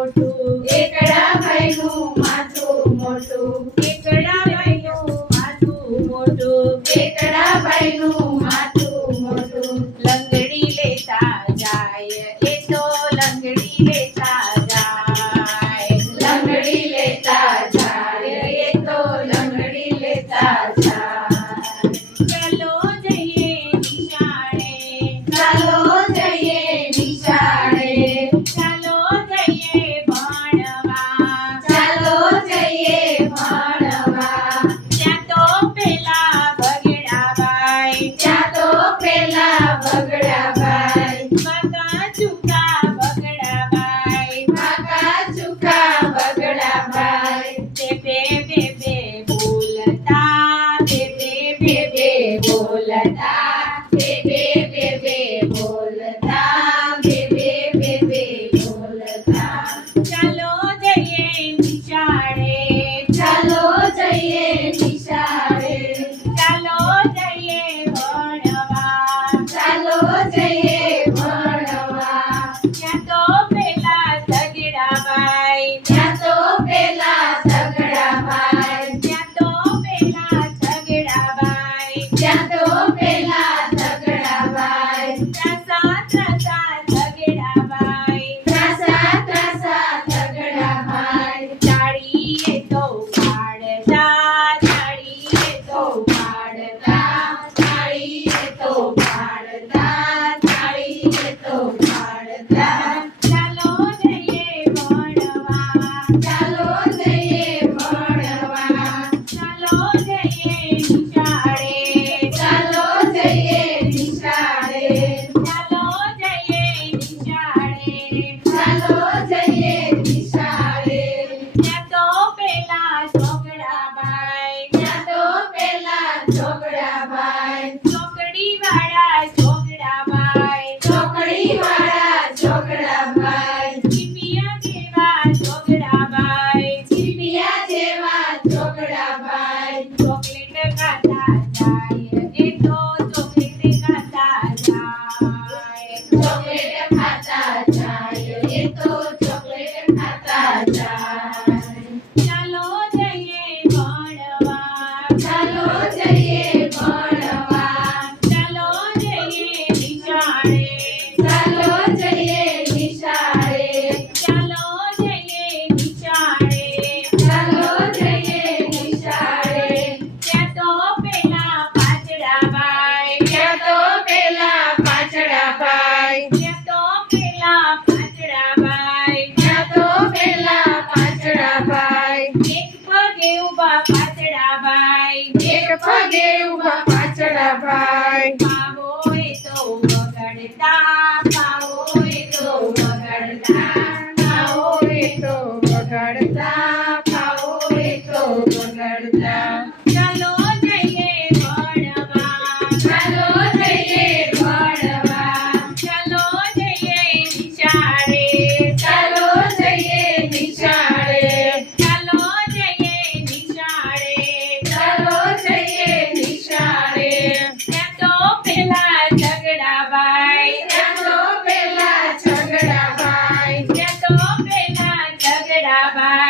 મોટું એકડા ભાઈનું માથું મોટું એકડા ભાઈનું માથું મોટું એકડા ભાઈનું માથું મોટું લંગડી લેતા જાય એ તો લંગડી લેતા જાય લંગડી લેતા જાય એ તો લંગડી લેતા જાય ચાલો જઈએ નિશાળે ચાલો જઈએ નિશાળે ચાલો જઈએ ભણવા ચાલો જઈએ ભણવા ત્યાં તો પેલા બગડાભાઈ ત્યાં તો પેલા બગડાભાઈ કાકા ચૂકા બગડાભાઈ કાકા ચૂકા બગડાભાઈ તે બે બોલતા બે બોલતા બે બોલતા બે બોલતા ચાલો જઈએ નિશાળે ચાલો જઈએ નિશાળે ચાલો જઈએ ભણવા ચાલો જઈએ ભણવા ત્યાં તો પેલા ઝઘડાભાઈ ત્યાં તો પેલા ઝઘડાભાઈ ત્યાં તો પેલા ઝઘડાભાઈ ત્યાં તો પેલા ઝઘડાભાઈ ત્રાસા ત્રાસા ઝઘડાભાઈ ત્રાસા ત્રાસા ઝઘડાભાઈ ચાળીએ તો પાડતા ચાળીએ તો પાડતા તાળીએ તો પાડતા તાળીએ તો પાડતા ચાલો જઈએ ભણવા ચાલો જઈએ ભણવા ચાલો જઈએ નિશાળે ચાલો જઈએ નિશાળે ચાલો જઈએ નિશાળે ચાલો જઈએ નિશાળે ત્યાં તો પેલા ઝઘડાભાઈ ત્યાં તો પેલા ઝઘડાભાઈ ચોકડીવાળા ઝઘડાભાઈ ચોકડીવાળા ઝઘડાભાઈ ચીપિયા જેવા ઝઘડાભાઈ ચીપિયા જેવા ઝઘડાભાઈ ચોકલેટ ખાતા જાય એ તો ચોકલેટ ખાતા જાય ચોકલેટ ખાતા જાય એ તો ચોકલેટ ખાતા જાય ચાલો જઈએ ભણવા ચાલો જઈએ ભણવા ચાલો જઈએ નિશાળે ચાલો જઈએ નિશાળે ચાલો જઈએ નિશાળે ચાલો જઈએ નિશાળે ત્યાં તો પેલા પાછડાભાઈ ત્યાં તો પેલા પાછડાભાઈ ત્યાં તો પેલા પાછડાભાઈ ત્યાં તો પેલા પાછડાભાઈ એક પગે ઊભા પાછડાભાઈ એક પગે ઊભા પાછડાભાઈ પાવો એ તો વગાડતા પાવો એ તો વગાડતા પાવો એ તો વગાડતા પાવો એ તો વગાડતા ચાલો જઈએ ભણવા ચાલો જઈએ ભણવા ચાલો જઈએ નિશાળે ચાલો જઈએ નિશાળે ચાલો જઈએ નિશાળે ચાલો જઈએ નિશાળે ત્યાં તો પેલા ઝઘડાભાઈ ત્યાં તો પેલા ઝઘડાભાઈ ત્યાં તો પેલા ઝઘડાભાઈ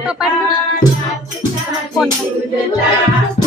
ફોટો પાડી દો. ફોન પૂજતા